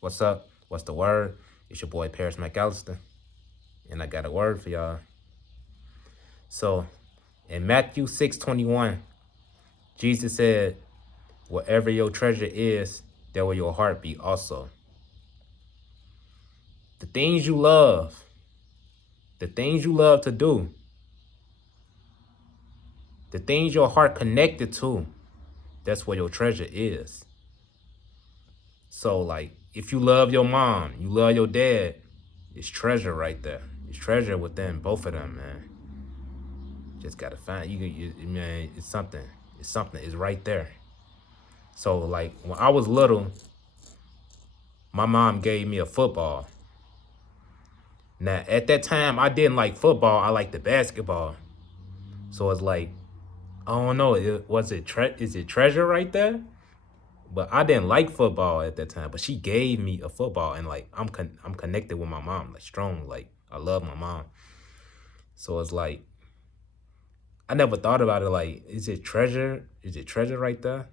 What's up? What's the word? It's your boy ParisMcalister, and I got a word for y'all. So, in Matthew 6:21, Jesus said, "Wherever your treasure is, there will your heart be also." The things you love, the things you love to do, the things your heart connected to, that's where your treasure is. So, like, if you love your mom, you love your dad, it's treasure right there. It's treasure within both of them, man. Just gotta find man. It's something. It's something. It's right there. So like when I was little, my mom gave me a football. Now at that time, I didn't like football. I liked the basketball. So it's like I don't know. Is it treasure right there? But I didn't like football at that time. But she gave me a football, and like I'm connected with my mom, like strong. Like I love my mom. So it's like I never thought about it. Like, is it treasure? Is it treasure right there?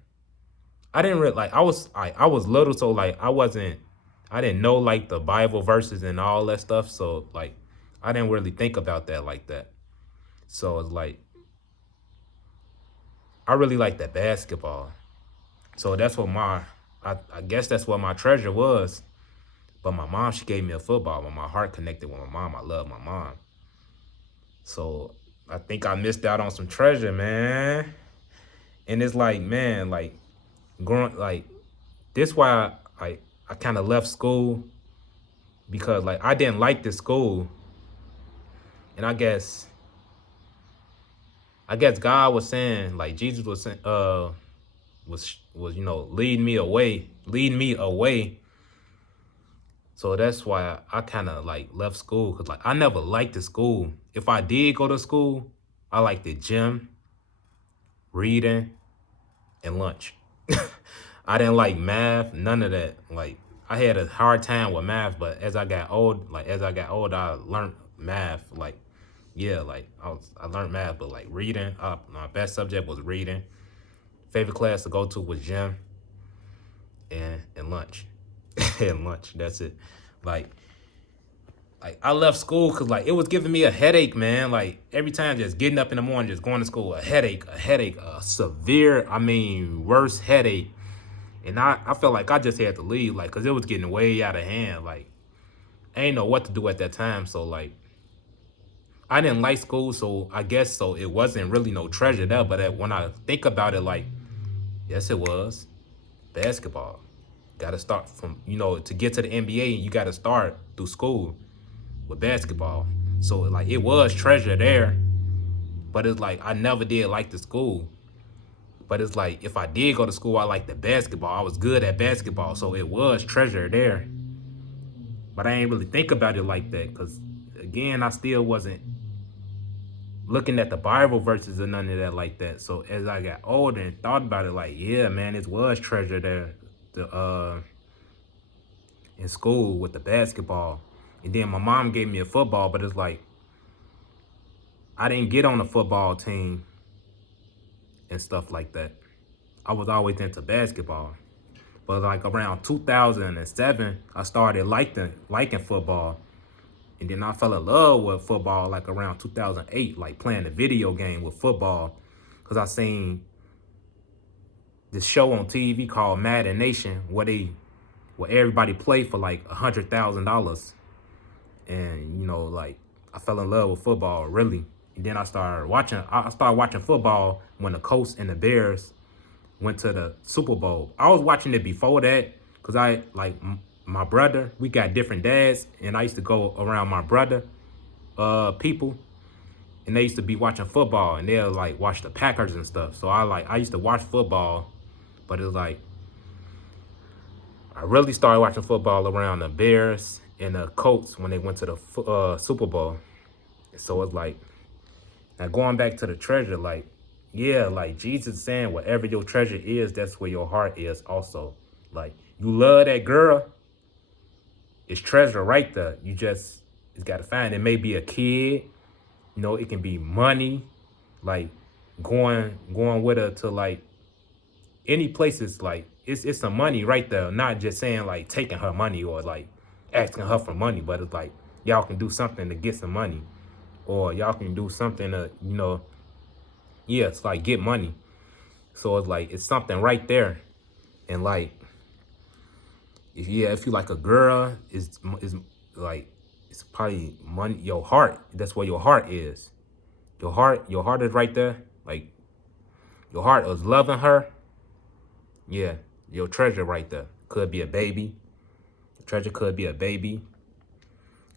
I didn't really like. I was little, so like I didn't know like the Bible verses and all that stuff. So like, I didn't really think about that like that. So it's like I really like that basketball. So that's what I guess that's what my treasure was. But my mom, she gave me a football. When my heart connected with my mom, I love my mom. So I think I missed out on some treasure, man. And it's like, man, like growing like this why I kind of left school because like I didn't like this school, and I guess God was saying like Jesus was saying was leading me away. So that's why I kind of like left school because like I never liked the school. If I did go to school, I liked the gym, reading, and lunch. I didn't like math, none of that. Like I had a hard time with math, but as I got old, I learned math. Like, yeah, like I learned math, but like reading, my best subject was reading. Favorite class to go to was gym and lunch. And lunch, that's it. Like like I left school because like it was giving me a headache, man. Like every time just getting up in the morning, just going to school, a headache, a severe, worse headache. And I felt like I just had to leave, like, cause it was getting way out of hand. Like, I ain't know what to do at that time. So like, I didn't like school, so I guess so it wasn't really no treasure there. But when I think about it, like, yes, it was basketball. Got to start from to get to the NBA, you got to start through school with basketball. So like, it was treasure there, but it's like I never did like the school. But it's like if I did go to school, I liked the basketball. I was good at basketball, so it was treasure there. But I ain't really think about it like that because, again, I still wasn't looking at the Bible verses or none of that like that. So as I got older and thought about it, like, yeah, man, it was treasure there in school with the basketball. And then my mom gave me a football, but it's like I didn't get on the football team and stuff like that. I was always into basketball. But like around 2007, I started liking football. And then I fell in love with football like around 2008, like playing a video game with football. Because I seen this show on TV called Madden Nation where everybody played for like $100,000. And, like I fell in love with football, really. And then I started watching football when the Colts and the Bears went to the Super Bowl. I was watching it before that because my brother, we got different dads, and I used to go around my brother people, and they used to be watching football, and they'll like watch the Packers and stuff. So I used to watch football, but it's like I really started watching football around the Bears and the Colts when they went to the Super Bowl. So it's like now going back to the treasure, like, yeah, like Jesus saying, wherever your treasure is, that's where your heart is also. Like, you love that girl, it's treasure right there. You just got to find it. It may be a kid, it can be money, like going with her to like any places, like it's some money right there. Not just saying like taking her money or like asking her for money, but it's like y'all can do something to get some money, or y'all can do something to, yeah, it's like get money. So it's like it's something right there, and like if you like a girl, is like it's probably money. Your heart, that's where your heart is. Your heart is right there. Like your heart is loving her. Yeah, your treasure right there. Could be a baby. Treasure could be a baby.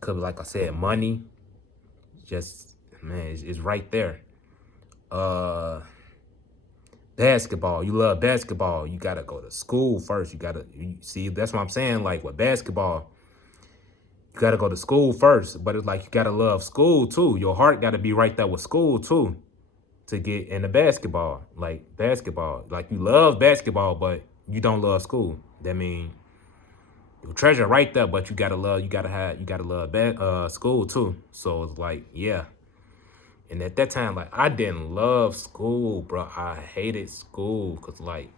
Could be, like I said, money. Just, man, it's right there. Uh, Basketball. You love basketball. You gotta go to school first. You see. That's what I'm saying. Like with basketball, you gotta go to school first. But it's like you gotta love school too. Your heart gotta be right there with school too, to get into basketball. Like basketball. Like you love basketball, but you don't love school. That means your treasure right there, but you gotta love school too. So it's like, yeah. And at that time, like I didn't love school, bro. I hated school because, like,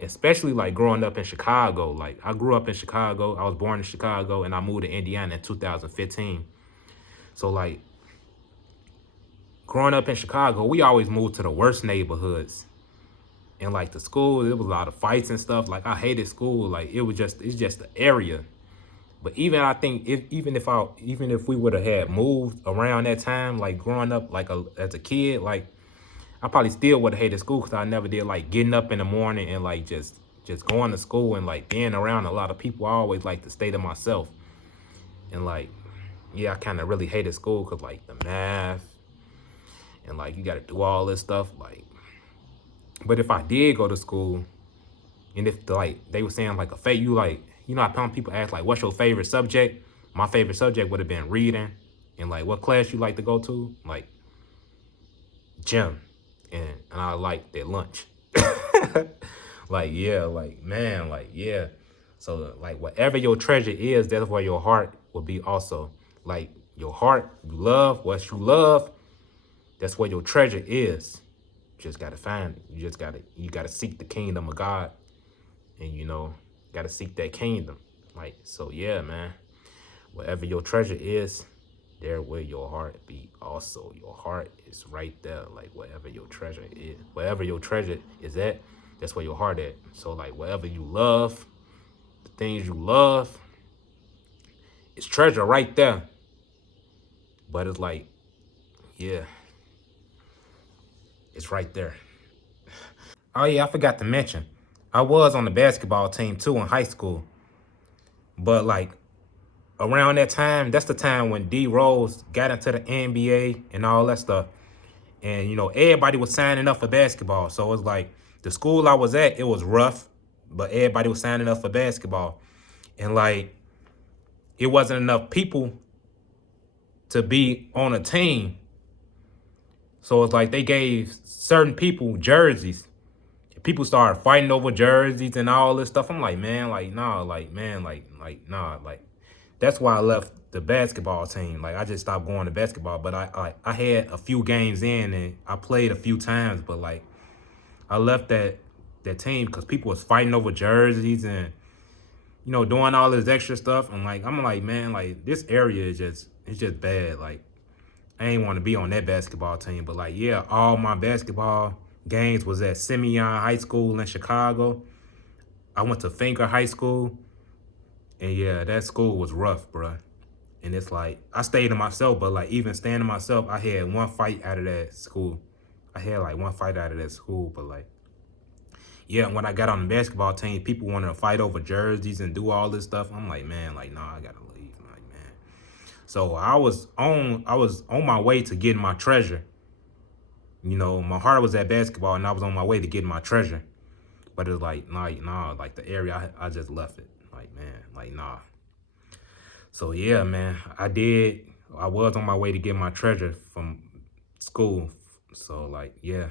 especially like growing up in Chicago. Like I grew up in Chicago. I was born in Chicago, and I moved to Indiana in 2015. So like growing up in Chicago, we always moved to the worst neighborhoods. And like the school, there was a lot of fights and stuff. Like I hated school. Like it's just the area. But even I think even if we would have had moved around that time, like growing up like as a kid, like I probably still would have hated school because I never did like getting up in the morning and like just going to school and like being around a lot of people. I always like to stay to myself. And like, yeah, I kind of really hated school because like the math and like you got to do all this stuff. Like, but if I did go to school, and if like they were saying like how some people ask like, what's your favorite subject? My favorite subject would have been reading. And like, what class you like to go to? Like gym. And I liked their lunch. Like, yeah, like, man, like, yeah. So like whatever your treasure is, that's where your heart will be also. Like your heart, you love what you love. That's where your treasure is. You just gotta find it. You gotta seek the kingdom of God. And gotta seek that kingdom. Like, so yeah, man. Wherever your treasure is, there where your heart be also. Your heart is right there. Like wherever your treasure is at, that's where your heart at. So like wherever you love, the things you love, it's treasure right there. But it's like, yeah, it's right there. Oh yeah, I forgot to mention, I was on the basketball team too in high school. But like around that time, that's the time when D Rose got into the NBA and all that stuff. And everybody was signing up for basketball. So it was like the school I was at, it was rough, but everybody was signing up for basketball. And like it wasn't enough people to be on a team. So it's like they gave certain people jerseys. People started fighting over jerseys and all this stuff. I'm like, man, like, nah, like, man, like, nah, like, that's why I left the basketball team. Like, I just stopped going to basketball. But I had a few games in and I played a few times. But like, I left that team because people was fighting over jerseys and doing all this extra stuff. And like, I'm like, man, like, this area is just bad. Like, I ain't want to be on that basketball team. But like, yeah, all my basketball games was at Simeon High School in Chicago. I went to Finker High School. And yeah, that school was rough, bruh. And it's like, I stayed to myself, but like even staying to myself, I had one fight out of that school. But like, yeah, when I got on the basketball team, people wanted to fight over jerseys and do all this stuff. I'm like, man, like, nah, I gotta leave. Like, man. So I was on my way to getting my treasure. My heart was at basketball and I was on my way to getting my treasure. But it's like, nah, like the area, I just left it. Like, man, like, nah. So yeah, man, I was on my way to get my treasure from school. So like, yeah.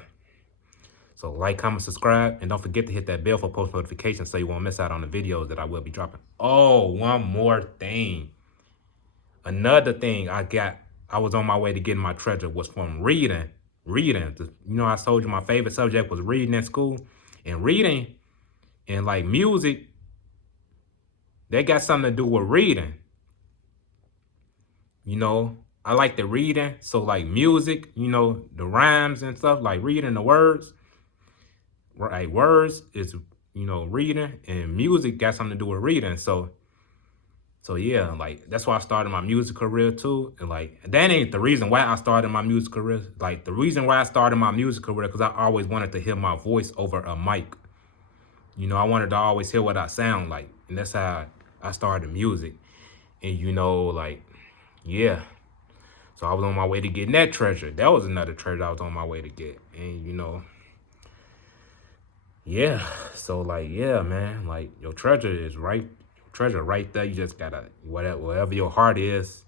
So like, comment, subscribe, and don't forget to hit that bell for post notifications so you won't miss out on the videos that I will be dropping. Oh, one more thing. Another thing I was on my way to getting my treasure was from reading. I told you my favorite subject was reading in school. And reading, And like music, they got something to do with reading. You know, I like the reading. So like music, you know, the rhymes and stuff, like reading the words. Right, words is, you know, reading, and music got something to do with reading. So yeah, like that's why I started my music career too. And like that ain't the reason why I started my music career. Like the reason why I started my music career, because I always wanted to hear my voice over a mic. You know, I wanted to always hear what I sound like. And that's how I started music. And you know, like, yeah. So I was on my way to getting that treasure. That was another treasure I was on my way to get. And you know, yeah. So like, yeah, man. Like your treasure is right. Your treasure right there. You just gotta whatever your heart is,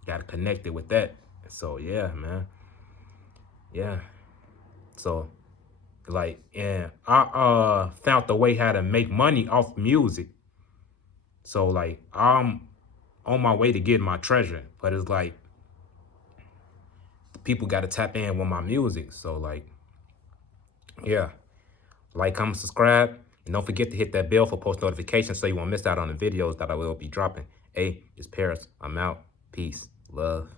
you gotta connect it with that. So yeah, man. Yeah. So like, and I found the way how to make money off music. So like I'm on my way to getting my treasure, but it's like people got to tap in with my music. So like, yeah, like, comment, subscribe, and don't forget to hit that bell for post notifications so you won't miss out on the videos that I will be dropping. Hey, it's Paris. I'm out. Peace. Love.